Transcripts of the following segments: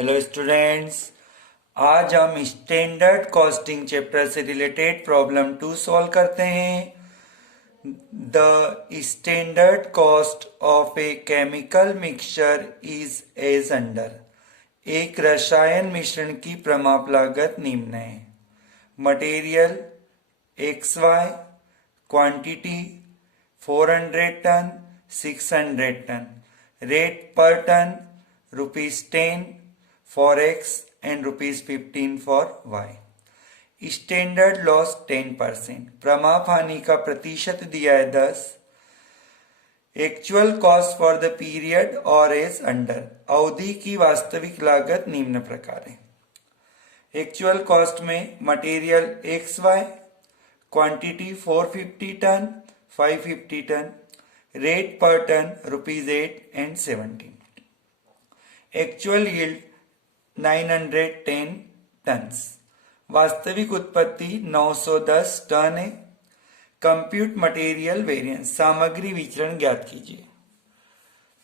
Hello students, आज हम standard costing chapter से रिलेटेड प्रॉब्लम 2 सॉल्व करते हैं। The standard cost of a chemical mixture is as under. एक रसायन मिश्रण की प्रमाप लागत निम्न है। Material XY, quantity 400 ton 600 ton, rate per ton ₹10 for X and ₹15 for Y। Standard loss 10%। प्रमाप हानि का प्रतिशत दिया है 10। Actual cost for the period are as under. अवधि की वास्तविक लागत निम्न प्रकार है। एक्चुअल कॉस्ट में material XY, quantity 450 ton 550 ton, rate per ton ₹8 and 17। Actual yield 910 tons. वास्तविक उत्पत्ति 910 टन है। Compute material variance. सामग्री विचरण ज्ञात कीजिए।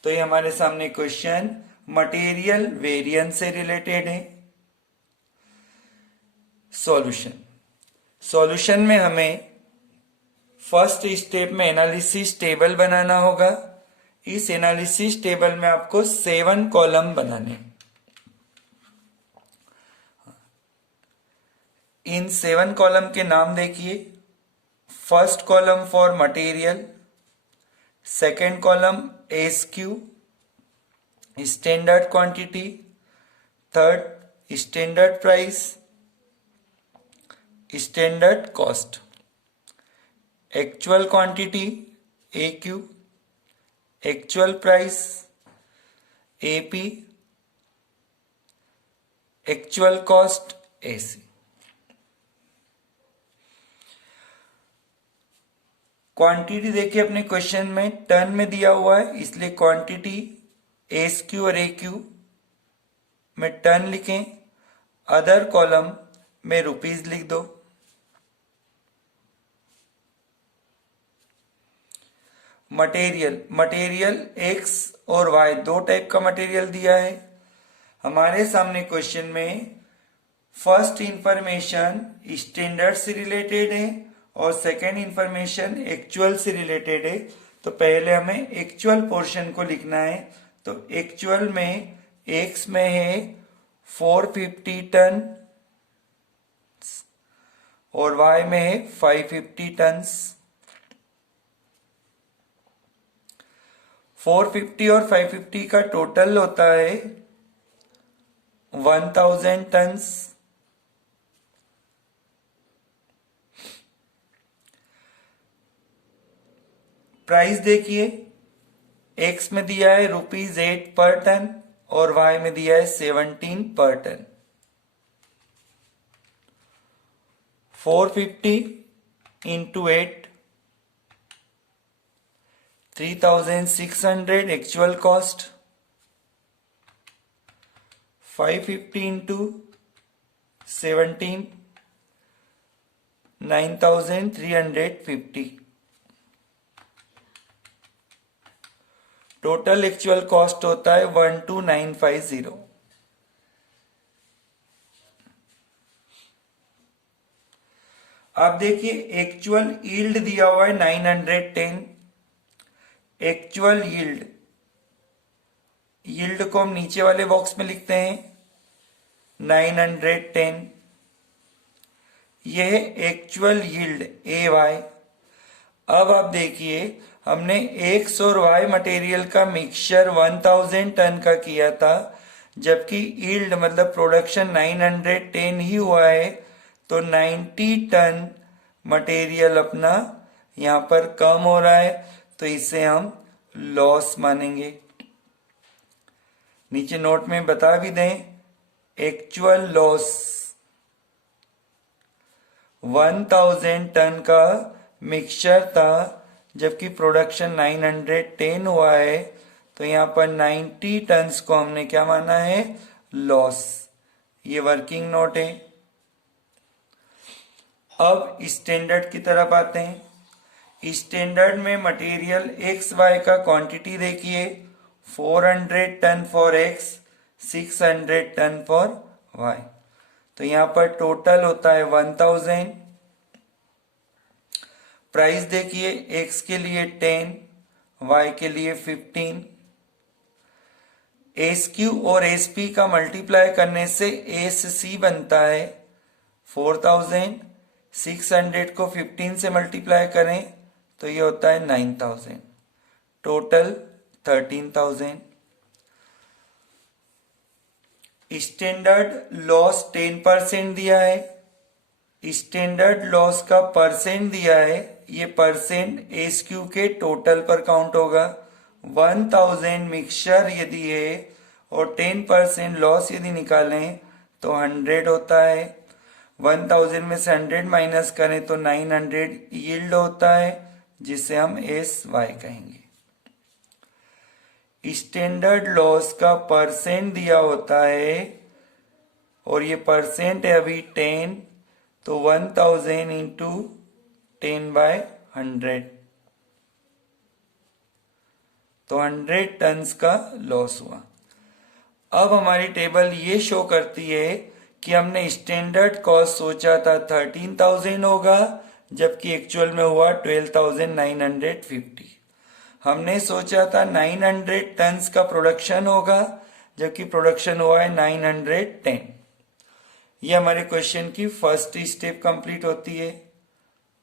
तो ये हमारे सामने क्वेश्चन मटेरियल वेरिएंस से रिलेटेड है। सॉल्यूशन में हमें फर्स्ट स्टेप में एनालिसिस टेबल बनाना होगा। इस एनालिसिस टेबल में आपको 7 कॉलम बनाने। इन 7 कॉलम के नाम देखिए। First column for material, second column SQ standard quantity, third standard price, standard cost, actual quantity AQ, actual price AP, actual cost AC। Quantity देखिए अपने क्वेश्चन में टन में दिया हुआ है, इसलिए क्वांटिटी SQ और AQ में टन लिखें। अदर कॉलम में रुपीज लिख दो। मटेरियल X और Y दो टाइप का मटेरियल दिया है हमारे सामने क्वेश्चन में। फर्स्ट इंफॉर्मेशन स्टैंडर्ड से रिलेटेड है और सेकेंड इंफॉर्मेशन एक्चुअल से रिलेटेड है। तो पहले हमें एक्चुअल पोर्शन को लिखना है। तो एक्चुअल में X में है 450 टन और Y में है 550 टन्स। 450 और 550 का टोटल होता है 1000 टन्स। प्राइस देखिए, X में दिया है ₹8 पर टन और Y में दिया है 17 per ton. 450 into 8 3600 actual cost. 550 into 17 9350। Total actual cost होता है 12950। अब देखिए एक्चुअल यील्ड दिया हुआ है 910। एक्चुअल यील्ड को हम नीचे वाले बॉक्स में लिखते हैं 910। यह एक्चुअल यील्ड AY। अब आप देखिए हमने X और Y मटेरियल का मिक्सचर 1000 टन का किया था, जबकि यील्ड मतलब प्रोडक्शन 910 ही हुआ है। तो 90 टन मटेरियल अपना यहां पर कम हो रहा है, तो इसे हम लॉस मानेंगे। नीचे नोट में बता भी दें, एक्चुअल लॉस 1000 टन का मिक्सचर था, जबकि प्रोडक्शन 910 हुआ है। तो यहां पर 90 टन्स को हमने क्या माना है? लॉस। ये वर्किंग नोट है। अब स्टैंडर्ड की तरफ आते हैं। स्टैंडर्ड में मटेरियल XY का क्वांटिटी देखिए 400 ton for X 600 ton for y। तो यहाँ पर टोटल होता है 1000। प्राइस देखिए, x के लिए 10, y के लिए 15। एस क्यू और एस पी का मल्टीप्लाई करने से एस सी बनता है 4000। 600 को 15 से मल्टीप्लाई करें तो ये होता है 9000। टोटल 13000। स्टैंडर्ड लॉस 10% दिया है। स्टैंडर्ड लॉस का परसेंट दिया है। ये परसेंट एस क्यू के टोटल पर काउंट होगा। 1000 मिक्सचर यदि है और 10% लॉस यदि निकालें तो 100 होता है। 1000 में से 100 माइनस करें तो 900 यील्ड होता है, जिसे हम एस वाई कहेंगे। स्टैंडर्ड लॉस का परसेंट दिया होता है और ये परसेंट है अभी 10, तो 1000 इंटू 10/100, तो 100 टन्स का लॉस हुआ। अब हमारी टेबल ये शो करती है कि हमने स्टैंडर्ड कॉस्ट सोचा था 13000 होगा, जबकि एक्चुअल में हुआ 12950। हमने सोचा था 900 टन्स का प्रोडक्शन होगा, जबकि प्रोडक्शन हुआ है 910। ये हमारे क्वेश्चन की फर्स्ट स्टेप कंप्लीट होती है।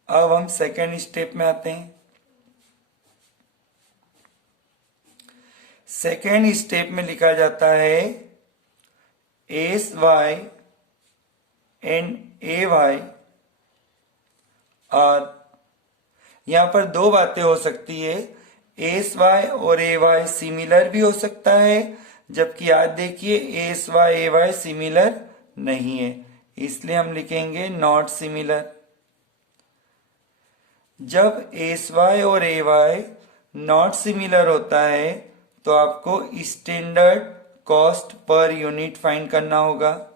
अब हम सेकेंड स्टेप में आते हैं। सेकेंड स्टेप में लिखा जाता है S Y and A Y R. यहां पर दो बातें हो सकती है, एस वाई और ए वाई सिमिलर भी हो सकता है, जबकि आज देखिए S Y A Y similar नहीं है, इसलिए हम लिखेंगे नॉट सिमिलर। जब एस वाई और ए वाई नॉट सिमिलर होता है तो आपको standard cost per unit find करना होगा।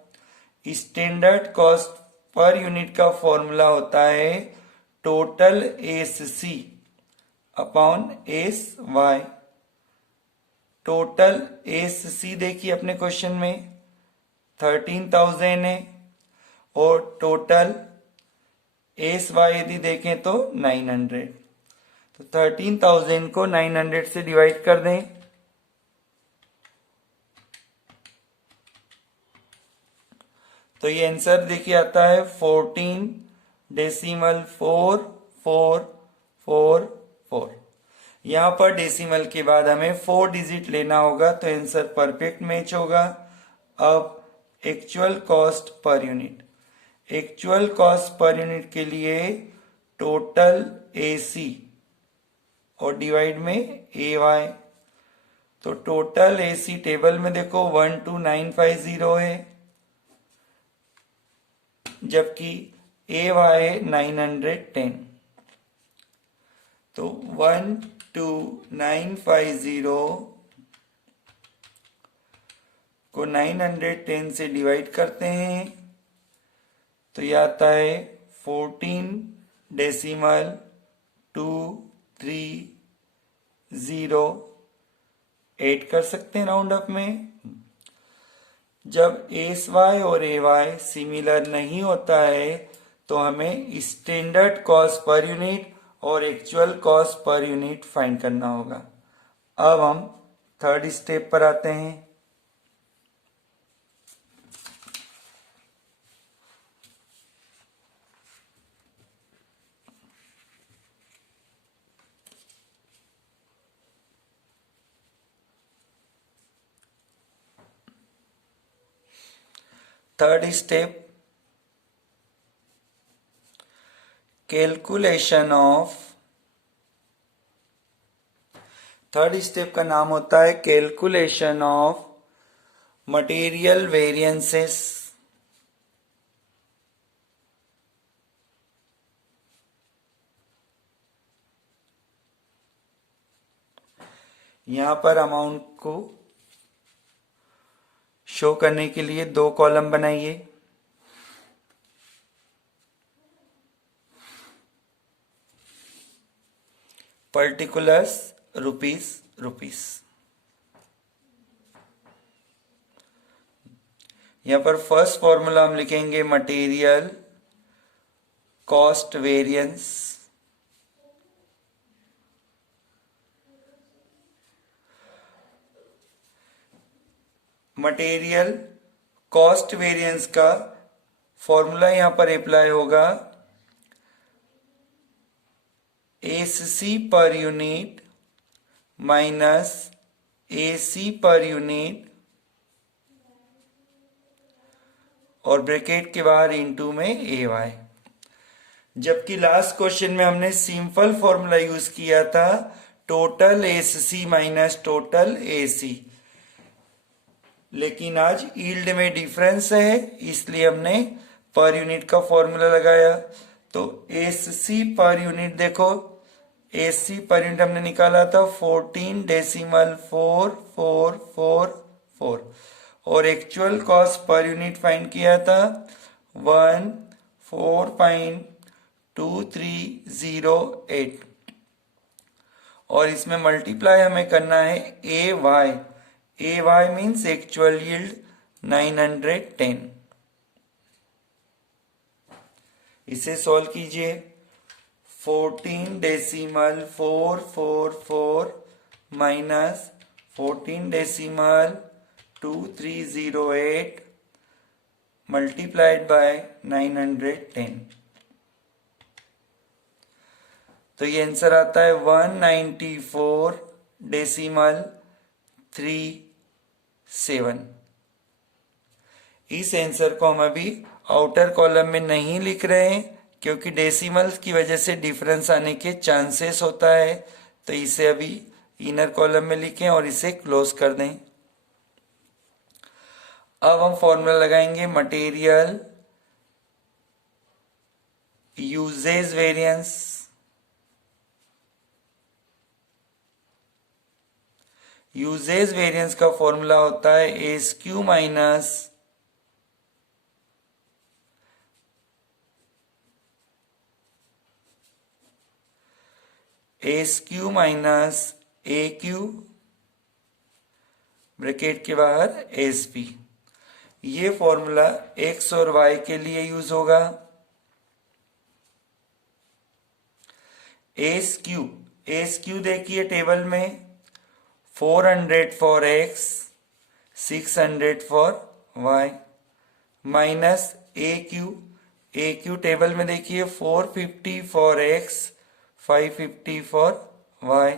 स्टैंडर्ड कॉस्ट पर यूनिट का फॉर्मूला होता है total S C upon S Y. Total S C देखिए अपने क्वेश्चन में 13000 है और टोटल एस वाई यदि देखें तो 900। तो 13000 को 900 से डिवाइड कर दें तो ये आंसर देखिए आता है 14.4444। यहां पर डेसिमल के बाद हमें 4 डिजिट लेना होगा, तो आंसर परफेक्ट मैच होगा। अब actual cost per unit. Actual cost per unit के लिए टोटल एसी और डिवाइड में ए वाई। तो टोटल एसी टेबल में देखो 12950 है, जबकि ए वाई 910। तो 12950 को 910 से डिवाइड करते हैं तो यह आता है 14.2308 कर सकते हैं राउंड अप में। जब एस वाई और ए वाई सिमिलर नहीं होता है तो हमें स्टैंडर्ड कॉस्ट पर यूनिट और actual cost per unit find करना होगा। अब हम थर्ड स्टेप पर आते हैं। Third step calculation of. Third step का नाम होता है कैलकुलेशन ऑफ मटेरियल वेरिएंसेस। यहां पर अमाउंट को शो करने के लिए 2 कॉलम बनाइए। Particulars rupees rupees. यहाँ पर फर्स्ट फॉर्मूला हम लिखेंगे material cost variance. Material cost variance का फॉर्मूला यहां पर अप्लाई होगा SC per unit minus AC per unit और ब्रैकेट के बाहर इनटू में ए वाई। जबकि लास्ट क्वेश्चन में हमने सिंपल फॉर्मूला यूज किया था total SC minus total AC, लेकिन आज यील्ड में डिफरेंस है इसलिए हमने पर यूनिट का फॉर्मूला लगाया। तो एससी पर यूनिट देखो, एससी पर यूनिट हमने निकाला था 14.4444 और actual cost per unit find किया था 14.2308 और इसमें मल्टीप्लाई हमें करना है ए Y. A Y means actual yield 910। इसे सॉल्व कीजिए। 14.444 माइनस 14.2308 मल्टीप्लाइड बाय 910, तो ये आंसर आता है 194.37। इस आंसर को हम अभी आउटर कॉलम में नहीं लिख रहे हैं क्योंकि डेसिमल्स की वजह से डिफरेंस आने के चांसेस होता है, तो इसे अभी इनर कॉलम में लिखें और इसे क्लोज कर दें। अब हम फॉर्मूला लगाएंगे material usage variance. Usage variance का फॉर्मूला होता है S Q minus S Q minus A Q bracket के बाहर एस पी। ये फॉर्मूला एक्स और वाई के लिए यूज होगा। एस क्यू देखिए टेबल में 400 for x 600 for y minus A Q table में देखिए 450 for x 550 for y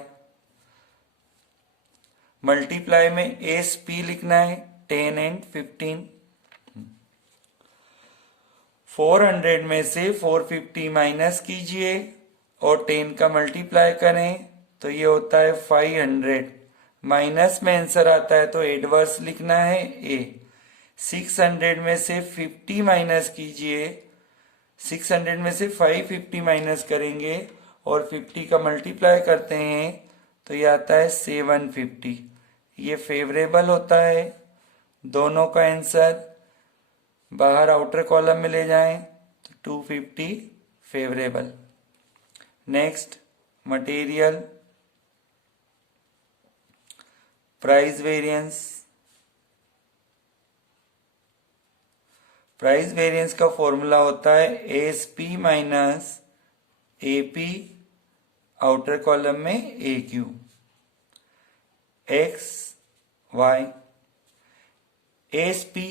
multiply में एस पी लिखना है 10 एंड 15। 400 में से 450 माइनस कीजिए और 10 का मल्टीप्लाई करें तो ये होता है 500। माइनस में आंसर आता है तो एडवर्स लिखना है ए। 600 में से 50 माइनस कीजिए, 600 में से 550 माइनस करेंगे और 50 का मल्टीप्लाई करते हैं तो ये आता है 750। ये फेवरेबल होता है। दोनों का आंसर बाहर आउटर कॉलम में ले जाएं तो 250 favourable. Next material price variance. Price variance का फॉर्मूला होता है S P minus A P outer column में A Q X Y. S P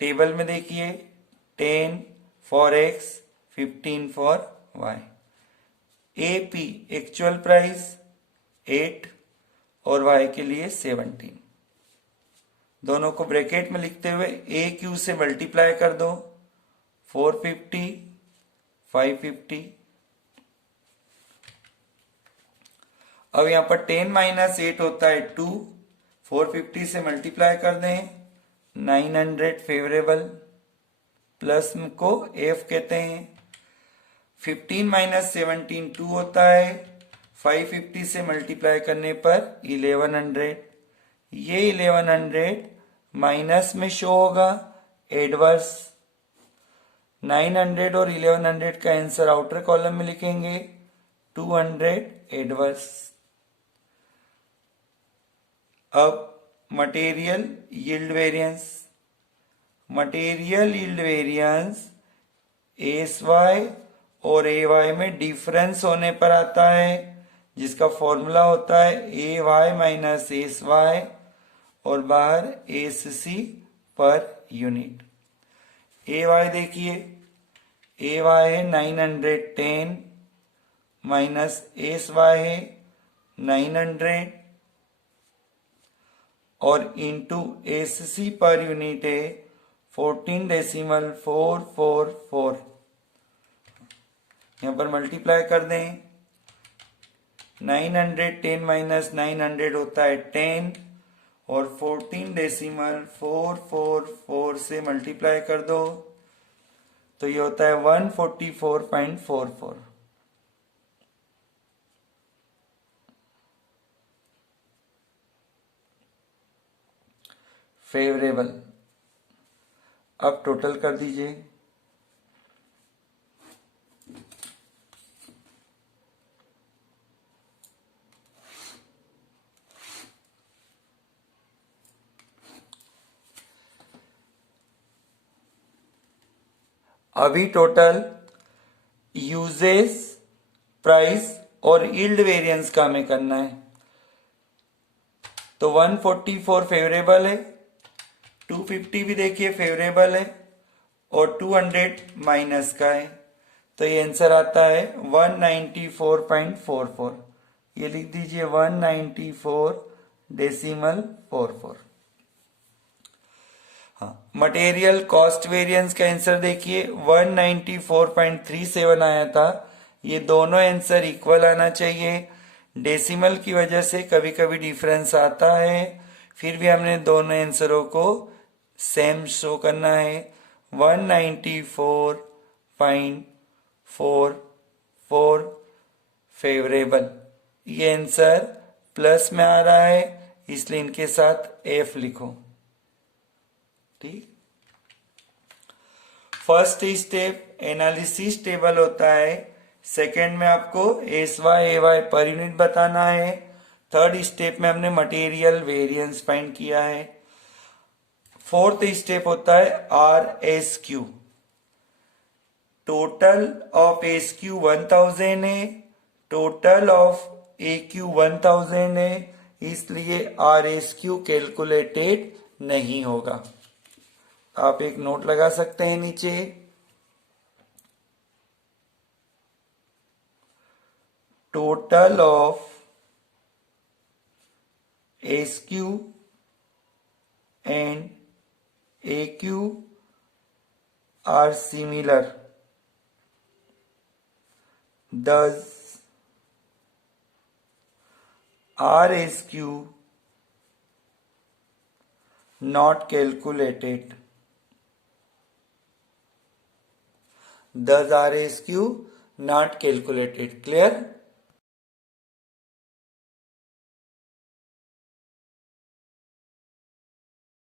table में देखिए 10 for X 15 for Y. A P actual price 8 और वाई के लिए 17। दोनों को ब्रैकेट में लिखते हुए ए क्यू से मल्टीप्लाई कर दो 450 550। अब यहां पर 10 माइनस 8 होता है 2। 450 से मल्टीप्लाई कर दें 900 फेवरेबल। प्लस को एफ कहते हैं। 15 माइनस 17 2 होता है। 550 से मल्टीप्लाई करने पर 1100। ये 1100 माइनस में शो होगा एडवर्स। 900 और 1100 का आंसर आउटर कॉलम में लिखेंगे 200 एडवर्स। अब material yield variance. Material yield variance S Y और ए वाई में डिफरेंस होने पर आता है, जिसका फॉर्मूला होता है ए वाई माइनस एस वाई और बाहर एस सी पर यूनिट। ए वाई देखिए, ए वाई है 910 माइनस एस वाई है 900 और into S C per unit है 14.444। यहां पर मल्टीप्लाई कर दें, 910 माइनस 900 होता है 10 और 14.444 से मल्टीप्लाई कर दो तो ये होता है 144.44। फेवरेबल। अब टोटल कर दीजिए, अभी टोटल यूजेस, प्राइस और यील्ड वेरिएंस का हमें करना है। तो 144 फेवरेबल है, 250 भी देखिए फेवरेबल है और 200 माइनस का है, तो ये आंसर आता है 194.44। ये लिख दीजिए 194.44। हाँ, मटेरियल कॉस्ट वेरिएंस का आंसर देखिए 194.37 आया था। ये दोनों आंसर इक्वल आना चाहिए। डेसिमल की वजह से कभी कभी डिफरेंस आता है, फिर भी हमने दोनों आंसरों को सेम शो करना है। 194.44 फेवरेबल। ये आंसर प्लस में आ रहा है, इसलिए इनके साथ एफ लिखो। ठीक। फर्स्ट स्टेप एनालिसिस टेबल होता है, सेकेंड में आपको S Y A Y per unit बताना है, थर्ड स्टेप में हमने मटेरियल वेरिएंस फाइंड किया है, फोर्थ स्टेप होता है R S Q. Total of S Q 1000 है, टोटल ऑफ ए क्यू 1000 है, इसलिए आर एस क्यू कैलकुलेटेड नहीं होगा। आप एक नोट लगा सकते हैं नीचे। Total of S Q and A Q R similar, thus R S Q not calculated, thus RSQ not calculated. Clear?